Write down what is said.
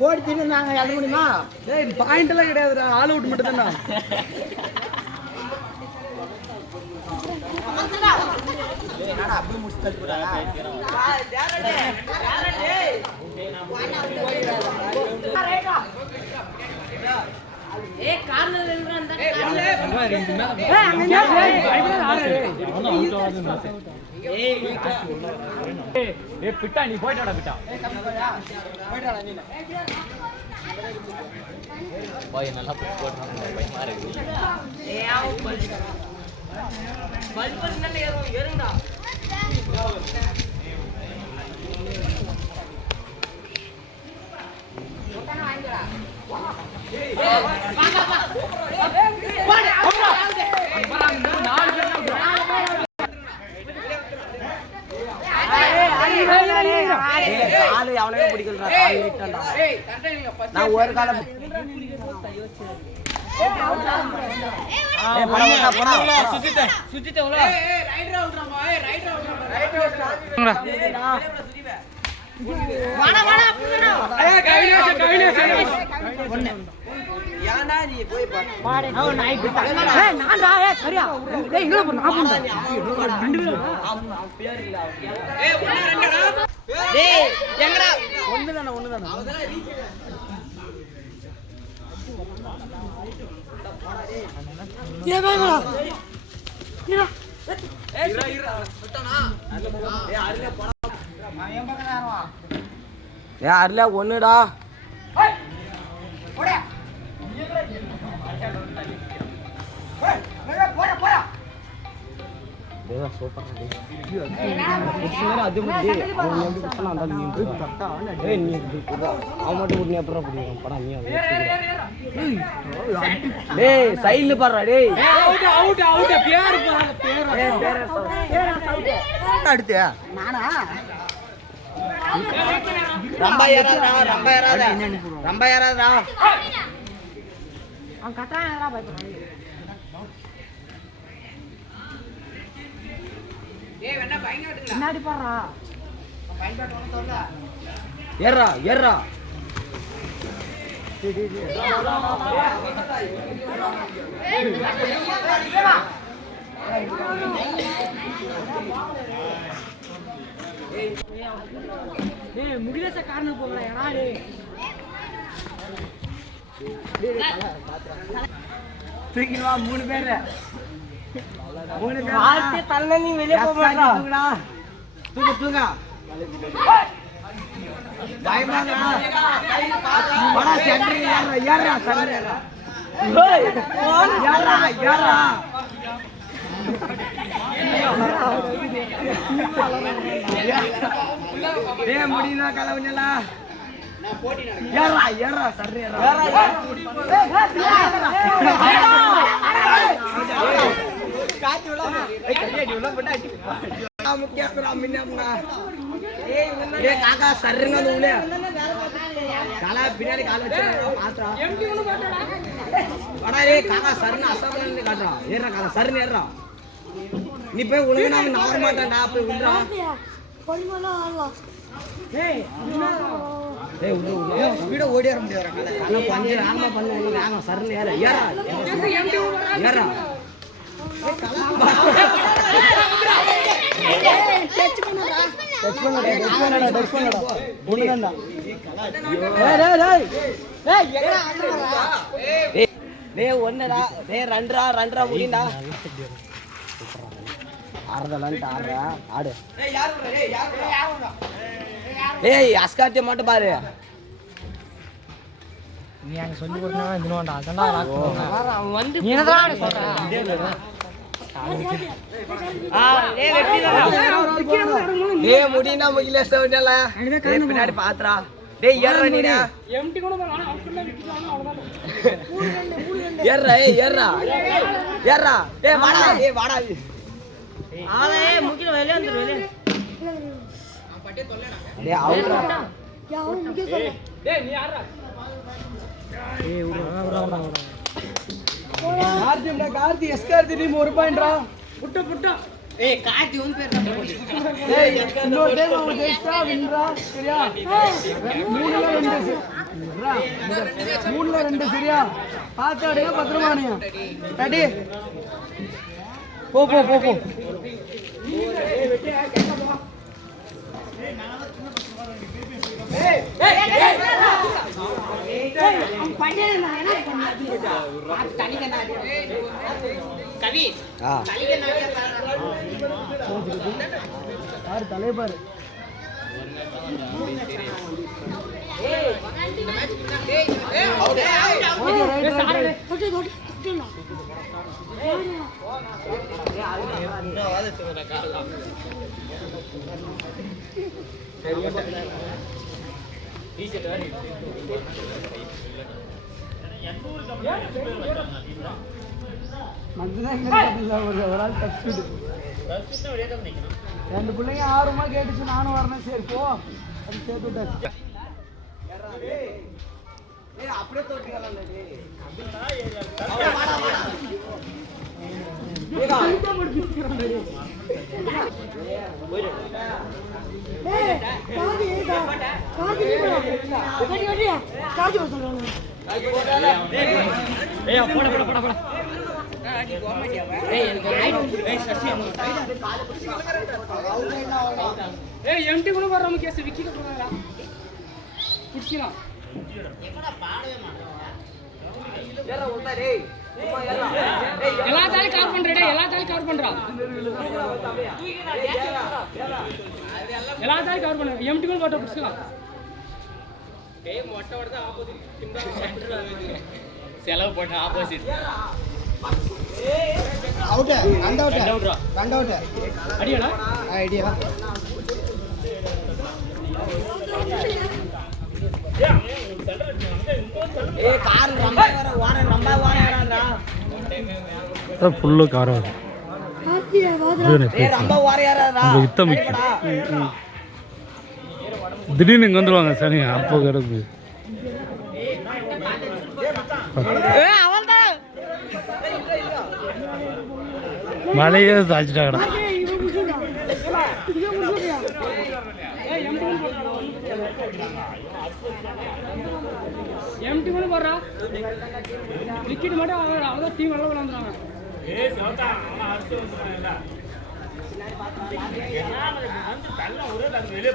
போடி தின்னு நாங்க எழுத முடியுமா? டேய் பாயிண்ட் எல்லாம் கிடையாதுடா, ஆல் அவுட் மட்டும் தான்டா. டேய் என்னடா அப்படி முடிச்சு தள்ளி போறாங்க? ஏய் கார்னர் என்றா அந்த கார்னர் ரெண்டு மேல ஏய் பிட்டா நீ போய்டா பிட்டா. போய்டா நீ. பாய் நல்லா புஷ் போடுறாங்க பயமா இருக்கு. ஏய் ஆவு பல் நல்ல ஏறுங்கடா. ஒட்டன வாங்கடா. ஆளு அவனே பிடிக்கலடா, கால் நீட்டடா. நான் ஒரு கால போடா சுத்திட்ட உள்ள. ஏய் ரைட் ரவுண்ட்றாமா, ஏய் ரைட் ரவுண்ட்றா. வாடா வாடா அப்படிடா. ஏய் கவினேஷ் ஒண்ணு யானா நீ போய் பாரு. அவன் நாய் பிட்டா. ஏய் நான்டா ஏய் கரியா. டேய் இங்க போ நான் போடா. ரெண்டு பேரும் அவன் பேர் இல்ல அவன். ஏய் ஒண்ணு ரெண்டுடா. டேய் எங்கடா? ஒண்ணு தான. ஏய் வாடா. இரா விட்டனா? ஏய் அருளே போடா. நான் என் பக்கம் நேரவா. ஏய் அருளே ஒண்ணுடா. ஏய் போடா. போடா. தேவா சூப்பர் டேய். புடிச்சேரா அது முடி. அவன் எப்படி புடிச்சனா அந்த நீ தட்டா. ஏய் நீ அவன் மட்டும் புடி அப்புறம் புடிங்க. படா நீ அது. டேய் சைடுல பாறா டேய். அவுட் பேர் பாரு பேர். சவுட் அடுத்து நானா ரொம்ப ஏறாதடா. அவன் கட்டறானடா பயப்படுறான். ஏய் வேணா பயங்கடடா. முன்னாடி பாறா. பயங்கட ஒண்ணு தரல. ஏறா. டேய் முகிலேச கார்னர் போறடா யாரா டேய். தூக்கிடுவா 3 பேர். ஆல்தே தள்ள நீ வெளிய போ மாட்டடா. தூங்க. பயமாடா. படா சென்டர் ஏறா சென்டர் ஏறா. ஏய் ஏறா. டேய் முடினா கலவனல. நான் போடி நடக்க. ஏறா சென்டர் ஏறா. காத்து உள்ள. ஏய் கையடி உள்ள போடா அடி. முக்கியஸ்ரா மின்னம்னா. ஏய் காக்கா சர்றங்க அந்த உள்ள. காலா பின்னாடி கால் வச்சு பாத்ரா. எம்டி ஒண்ணு போட்டடா. வாடா ஏய் காக்கா சர்ன அசபலன்னு காட்றா. ஏறா காக்கா சர்ன ஏறா. நீ போய் ஒழுங்கா நான் வர மாட்டேன்டா போய் விடுறா. பொலிமலா ஆளலாம். ஏய் உள்ள ஸ்பீடா ஓடி வர முடியாதுடா கால. கால பஞ்சு ஆமா பண்ணு நீ ஆமா சர்ன ஏறா. ஏறா. டச் பண்ணடா. ஒண்ணுதான்டா. டேய் ஒண்ணுடா. டேய் ரெண்டரா முடியடா. ஆடுறா. ஆடு. ஏய் அஸ்கார்ட்டிய மட்டும் பாரு. நீ அங்க சொல்லி கொடுத்தா இன்னொண்டா அதனா ராக் பண்ணுங்க. அவன் வந்து நீ என்னடா சொல்ற? டேய் வெட்டிடா. டேய் முடினா முகில சவுண்டல. டேய் பின்னாடி பாத்துறா. டேய் ஏறா நீடா. எம்டி கூட போறானே அவன்க்குள்ள விட்டுறானே அவ்வளவுதான். ஏறா. டேய் வாடா. ஆளே முக்கில வெளிய வந்துரு வெளிய. டேய் அவுட்ரா. டேய் நீ யாரா? ஏய் விடுடா. கார்த்தி எஸ்கார்த்தி டீம் 1 பாயிண்ட்ரா. புட்ட. ஏய் கார்த்தி உன் பேர் தான் போடு. ஏய் இன்னொரு டைம் அவன் ஜெயிச்சா வின்ரா. சரியா? 3 ல 2. மூணுல 2 சரியா பார்த்து அடையா பத்திரமானியா டாடி போ போ போ போ கவி யாரு தலைப்பாரு ஒரு ஆள் தப்பிடு 2 பிள்ளைங்க ஆர்வமா கேட்டுச்சு நானும் வரணும் சரி போ அது சேர்த்து விட்டாச்சு அப்படியே தோட்டிக்கலாம் எம்டி கூட வர்றோம் கேஸ் விக்கி கட்டுறாங்களா குடிக்கலாம் எல்லாத்தாலும் கவர் பண்றே எல்லாத்தாலும் கவர் பண்றா எல்லாத்தாலும் கவர் பண்ண எம்டி கூட போட்டு குடிக்கலாம் செலவு பண்ண ஆப்போசிட் அவுட் ரன் அவுட் அடியாடா ஐடியா கார் ரொம்ப ஓடுறா ஃபுல்லு காரம் ரொம்ப ஓரையாரா யுத்தம் திடீர்னு இங்கே வந்துடுவாங்க சரி அப்போ கிடக்கு மழையே சாய்ச்சிட்டாங்கடா எம்டி கூட போடுறா விக்கெட் மட்டும் அவ்வளோ டீம் எல்லாம் விளாண்டுறாங்க வெளியே